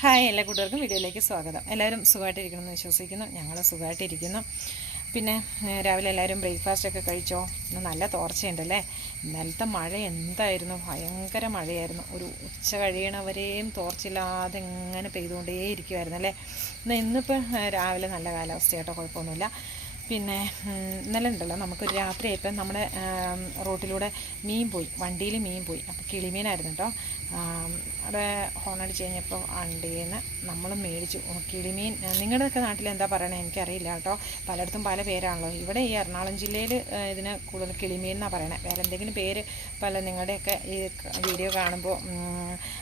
Hi എല്ലാ കൂട്ടുകാർക്കും വീഡിയോയിലേക്ക് സ്വാഗതം. എല്ലാവരും സുഖമായിട്ടിരിക്കണമെന്ന് വിശ്വസിക്കുന്നു. ഞങ്ങൾ സുഖമായിട്ടിരിക്കുന്നു. പിന്നെ രാവിലെ എല്ലാവരും ബ്രേക്ക്ഫാസ്റ്റ് ഒക്കെ കഴിച്ചോ? നല്ല തോർച്ചയുണ്ടല്ലേ? ഇന്നലത്തെ മഴ എന്തായിരുന്നു? ഭയങ്കര മഴയായിരുന്നു. ഒരു ഉച്ച കഴിയണവരെയും തോർച്ചയില്ലാതെ ഇങ്ങനെ പെയ്തുകൊണ്ടേ ഇരിക്കുമായിരുന്നു അല്ലേ? ഇന്ന് ഇന്നിപ്പോൾ രാവിലെ നല്ല കാലാവസ്ഥയായിട്ടോ കുഴപ്പമൊന്നുമില്ല. പിന്നെ ഇന്നലെ ഉണ്ടല്ലോ നമുക്കൊരു രാത്രിയായപ്പോൾ നമ്മുടെ റോട്ടിലൂടെ മീൻ പോയി വണ്ടിയിൽ മീൻ പോയി. അപ്പോൾ കിളിമീനായിരുന്നു കേട്ടോ അവിടെ ഹോണടിച്ച് കഴിഞ്ഞപ്പോൾ വണ്ടിയിൽ നിന്ന് നമ്മൾ മേടിച്ചു കിളിമീൻ നിങ്ങളുടെയൊക്കെ നാട്ടിൽ എന്താ പറയണേ? എനിക്കറിയില്ല കേട്ടോ പലയിടത്തും പല പേരാണല്ലോ. ഇവിടെ ഈ എറണാകുളം ജില്ലയിൽ ഇതിന് കൂടുതൽ കിളിമീൻ എന്നാണ് പറയണേ. വേറെ എന്തെങ്കിലും പേര് പല നിങ്ങളുടെയൊക്കെ ഈ വീഡിയോ കാണുമ്പോൾ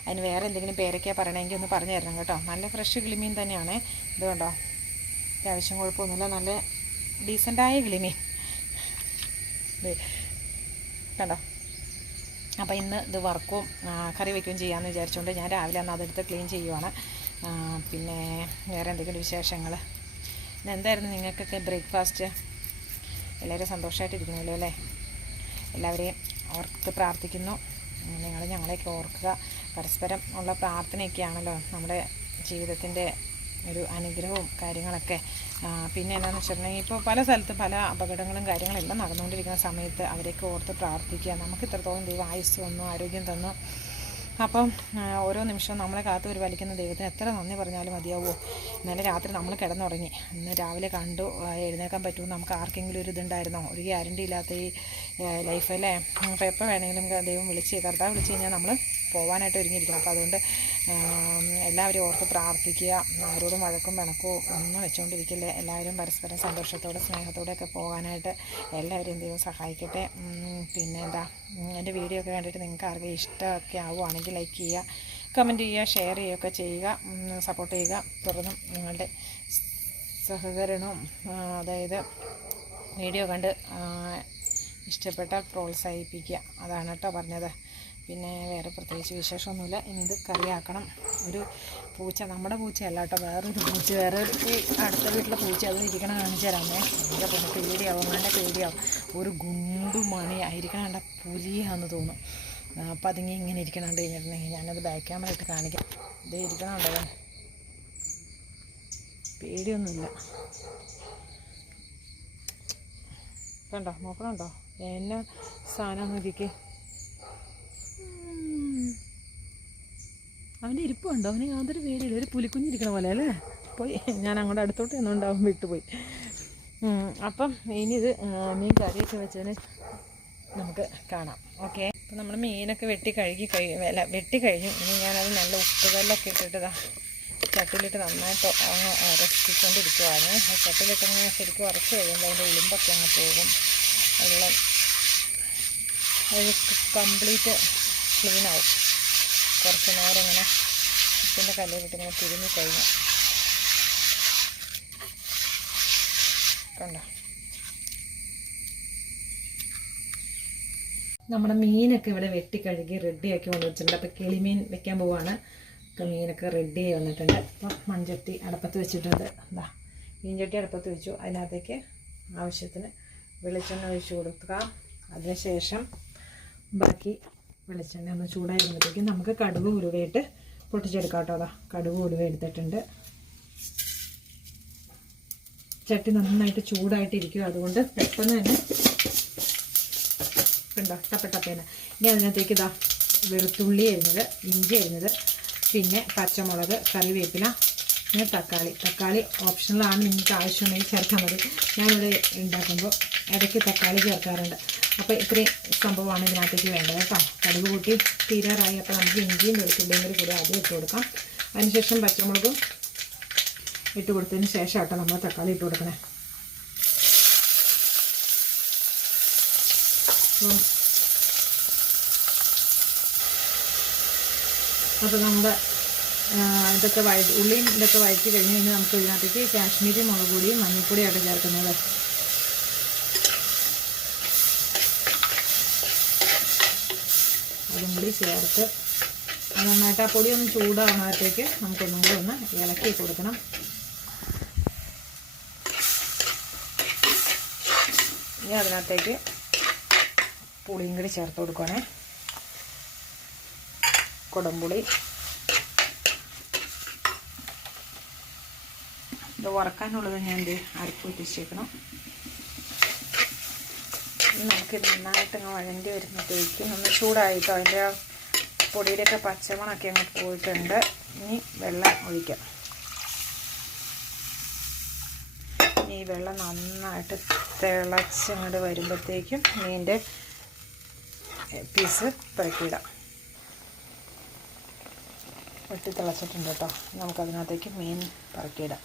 അതിന് വേറെ എന്തെങ്കിലും പേരൊക്കെയാണ് പറയണമെങ്കിൽ ഒന്ന് പറഞ്ഞു തരണം കേട്ടോ. നല്ല ഫ്രഷ് കിളിമീൻ തന്നെയാണ്. ഇത് കണ്ടോ അത്യാവശ്യം കുഴപ്പമൊന്നുമില്ല. നല്ല ഡീസന്റായ കിളിമീൻ കണ്ടോ? അപ്പോൾ ഇന്ന് ഇത് വർക്കും കറി വയ്ക്കുകയും ചെയ്യാമെന്ന് വിചാരിച്ചുകൊണ്ട് ഞാൻ രാവിലെ അന്ന് അതെടുത്ത് ക്ലീൻ ചെയ്യുവാണ്. പിന്നെ വേറെ എന്തെങ്കിലും വിശേഷങ്ങൾ എന്തായിരുന്നു നിങ്ങൾക്കൊക്കെ ബ്രേക്ക്ഫാസ്റ്റ്? എല്ലാവരും സന്തോഷമായിട്ടിരിക്കണമല്ലോ അല്ലേ? എല്ലാവരെയും ഓർത്ത് പ്രാർത്ഥിക്കുന്നു. നിങ്ങൾ ഞങ്ങളെയൊക്കെ ഓർക്കുക. പരസ്പരം ഉള്ള പ്രാർത്ഥനയൊക്കെയാണല്ലോ നമ്മുടെ ജീവിതത്തിന്റെ ഒരു അനുഗ്രഹവും കാര്യങ്ങളൊക്കെ. പിന്നെ എന്താണെന്ന് വെച്ചിട്ടുണ്ടെങ്കിൽ ഇപ്പോൾ പല സ്ഥലത്തും പല അപകടങ്ങളും കാര്യങ്ങളെല്ലാം നടന്നുകൊണ്ടിരിക്കുന്ന സമയത്ത് അവരെയൊക്കെ ഓർത്ത് പ്രാർത്ഥിക്കുക. നമുക്ക് ഇത്രത്തോളം ദൈവം ആയുസ് തന്നു ആരോഗ്യം തന്നു. അപ്പം ഓരോ നിമിഷവും നമ്മളെ കാത്തു ഒരു ദൈവത്തിന് എത്ര നന്ദി പറഞ്ഞാലും മതിയാവുമോ ഇന്നലെ രാത്രി നമ്മൾ കിടന്നുറങ്ങി. ഇന്ന് രാവിലെ കണ്ടു എഴുന്നേക്കാൻ പറ്റുമോ നമുക്ക് ആർക്കെങ്കിലും ഒരു ഇതുണ്ടായിരുന്നോ? ഒരു ഗ്യാരണ്ടി ഇല്ലാത്ത ഈ അല്ലേ അപ്പോൾ എപ്പോൾ വേണമെങ്കിലും ദൈവം വിളിച്ച് കർത്താവ് വിളിച്ച് കഴിഞ്ഞാൽ നമ്മൾ പോകാനായിട്ട് ഒരുങ്ങിയിരിക്കണം. അപ്പോൾ അതുകൊണ്ട് എല്ലാവരും ഓർത്ത് പ്രാർത്ഥിക്കുക. ആരോടും വഴക്കും വിണക്കോ ഒന്നും വെച്ചുകൊണ്ടിരിക്കില്ല എല്ലാവരും പരസ്പരം സന്തോഷത്തോടെ സ്നേഹത്തോടെയൊക്കെ പോകാനായിട്ട് എല്ലാവരും ദൈവം സഹായിക്കട്ടെ. പിന്നെ എന്താ എന്റെ വീഡിയോ ഒക്കെ കണ്ടിട്ട് നിങ്ങൾക്ക് ആർക്കും ഇഷ്ടമൊക്കെ ആവുകയാണെങ്കിൽ ലൈക്ക് ചെയ്യുക കമന്റ് ചെയ്യുക ഷെയർ ചെയ്യുകയൊക്കെ ചെയ്യുക. സപ്പോർട്ട് ചെയ്യുക. തുടർന്നും നിങ്ങളുടെ സഹകരണവും അതായത് വീഡിയോ കണ്ട് ഇഷ്ടപ്പെട്ടാൽ പ്രോത്സാഹിപ്പിക്കുക. അതാണ് കേട്ടോ പറഞ്ഞത്. പിന്നെ വേറെ പ്രത്യേകിച്ച് വിശേഷമൊന്നുമില്ല. ഇനി ഇത് കറിയാക്കണം. ഒരു പൂച്ച നമ്മുടെ പൂച്ചയല്ല കേട്ടോ. വേറൊരു പൂച്ച വേറെ ഒരു അടുത്ത വീട്ടിലെ പൂച്ച അത് ഇരിക്കണം കാണിച്ചു തരാമേ എന്റെ പിന്നെ പേടിയാവും നല്ല പേടിയാവും. ഒരു ഗുണ്ടു മണി ആയിരിക്കണം കണ്ട പുലിയാന്ന് തോന്നും. അപ്പം അതിങ്ങനെ ഇങ്ങനെ ഇരിക്കണം കഴിഞ്ഞിട്ടുണ്ടെങ്കിൽ ഞാനത് ബാക്ക് ക്യാമറ ഇട്ട് കാണിക്കാം. ഇതേ ഇരിക്കണമുണ്ടോ അവൻ? പേടിയൊന്നുമില്ല. കണ്ടോ? നോക്കണുണ്ടോ? എന്നെ സാധനം നോക്കിക്കേ അവന്റെ ഇരിപ്പ് കണ്ടോ അവന് യാതൊരു പേടിയില്ല. ഒരു പുലിക്കുഞ്ഞിരിക്കണ പോലെ അല്ലേ? പോയി. ഞാൻ അങ്ങോട്ട് അടുത്തോട്ട് എന്നുണ്ടാവും വിട്ടുപോയി അപ്പം ഇനി ഇത് മീൻ കറിയൊക്കെ വെച്ചതിന് നമുക്ക് കാണാം. ഓക്കെ? അപ്പം നമ്മൾ മീനൊക്കെ വെട്ടി കഴുകി കഴി അല്ല വെട്ടി കഴിഞ്ഞു. ഇനി ഞാനത് നല്ല ഉപ്പുകല്ലൊക്കെ ഇട്ടിട്ട് ചട്ടിലിട്ട് നന്നായിട്ട് അങ്ങ് ഉരച്ചിക്കൊണ്ടിരിക്കുവാണ് ചട്ടിലിട്ട് ചട്ടിയിലിട്ട് അങ്ങ് ശരിക്കും ഉരച്ച് കഴിയുമ്പോൾ അതിന്റെ ഉളുമ്പൊക്കെ അങ്ങ് പോകും. വെള്ളം അത് കംപ്ലീറ്റ് ക്ലീനാവും. കുറച്ച് നേരം ഇങ്ങനെ ഉപ്പിന്റെ കല്ലിലിട്ട് ഇങ്ങനെ തിരുമ്മി കഴിഞ്ഞു. കണ്ടോ? നമ്മുടെ മീനൊക്കെ ഇവിടെ വെട്ടി കഴുകി റെഡിയാക്കി കൊണ്ടുവച്ചിട്ടുണ്ട്. അപ്പോൾ കിളിമീൻ വെക്കാൻ പോവാണ്. അപ്പോൾ മീനൊക്കെ റെഡി ആയി വന്നിട്ടുണ്ട്. അപ്പോൾ മൺചട്ടി അടുപ്പത്ത് വെച്ചിട്ടുണ്ട്. എന്താ മീൻചട്ടി അടുപ്പത്ത് വെച്ചു. അതിനകത്തേക്ക് ആവശ്യത്തിന് വെളിച്ചെണ്ണ ഒഴിച്ചു കൊടുക്കുക അതിനുശേഷം ബാക്കി വെളിച്ചെണ്ണ ഒന്ന് ചൂടായി നമുക്ക് കടുക് ഉരുവയിട്ട് പൊട്ടിച്ചെടുക്കാം കേട്ടോ. അതാ കടുക് ഉരുവ എടുത്തിട്ടുണ്ട്. ചട്ടി നന്നായിട്ട് ചൂടായിട്ടിരിക്കും അതുകൊണ്ട് പെട്ടെന്ന് തന്നെ കണ്ടോ ടപ്പട്ടപ്പേന ഇനി അതിനകത്തേക്ക് ഇതാ വെളുത്തുള്ളി അരിഞ്ഞത് ഇഞ്ചി അരിഞ്ഞത് പിന്നെ പച്ചമുളക് കറിവേപ്പില പിന്നെ തക്കാളി. തക്കാളി ഓപ്ഷണലാണ് നിങ്ങൾക്ക് ആവശ്യമുണ്ടെങ്കിൽ ചേർക്കാൻ മതി. ഞാനിവിടെ ഉണ്ടാക്കുമ്പോൾ ഇടയ്ക്ക് തക്കാളി ചേർക്കാറുണ്ട്. അപ്പോൾ ഇത്രയും സംഭവമാണ് ഇതിനകത്തേക്ക് വേണ്ടത് കേട്ടോ. കടുക് കൂട്ടി തീരാറായി. അപ്പോൾ നമുക്ക് ഇഞ്ചിയും വെളുത്തുള്ളിയും കൂടി കൂടി ആദ്യം ഇട്ട് കൊടുക്കാം. അതിനുശേഷം പച്ചമുളകും ഇട്ട് കൊടുത്തതിന് ശേഷം കേട്ടോ നമ്മൾ തക്കാളി ഇട്ട് കൊടുക്കണേ. അപ്പം അപ്പോൾ നമ്മുടെ ഇതൊക്കെ വഴ ഉള്ളിയും ഇതൊക്കെ വഴറ്റി കഴിഞ്ഞ് കഴിഞ്ഞാൽ നമുക്ക് ഇതിനകത്തേക്ക് കാശ്മീരി മുളക് പൊടിയും മഞ്ഞൾപ്പൊടിയാണ് ചേർക്കുന്നത്. അതും കൂടി ചേർത്ത് നന്നായിട്ട് ആ പൊടി ഒന്ന് ചൂടാവുന്നതിലേക്ക് നമുക്കൊന്നും കൂടി ഒന്ന് ഇളക്കി കൊടുക്കണം. ഇനി അതിനകത്തേക്ക് പുളിയും കൂടി ചേർത്ത് കൊടുക്കണേ കുടംപുളി. ഇത് വറക്കാനുള്ളത് ഞാൻ ഇത് അരപ്പ് വെച്ചേക്കണം. നമുക്കിത് നന്നായിട്ട് അങ്ങ് വഴണ്ടി വരുമ്പോഴത്തേക്കും ഒന്ന് ചൂടായിട്ടോ? അതിന്റെ പൊടിയിലൊക്കെ പച്ചമണമൊക്കെ അങ്ങ് പോയിട്ടുണ്ട്. ഇനി വെള്ളം ഒഴിക്കാം. ഈ വെള്ളം നന്നായിട്ട് തിളച്ചങ്ങോട്ട് വരുമ്പോഴത്തേക്കും മീന്റെ പീസ് പെരക്കിയിടാം വെട്ടി തിളച്ചിട്ടുണ്ട് കേട്ടോ. നമുക്കതിനകത്തേക്ക് മീൻ പറക്കിയിടാം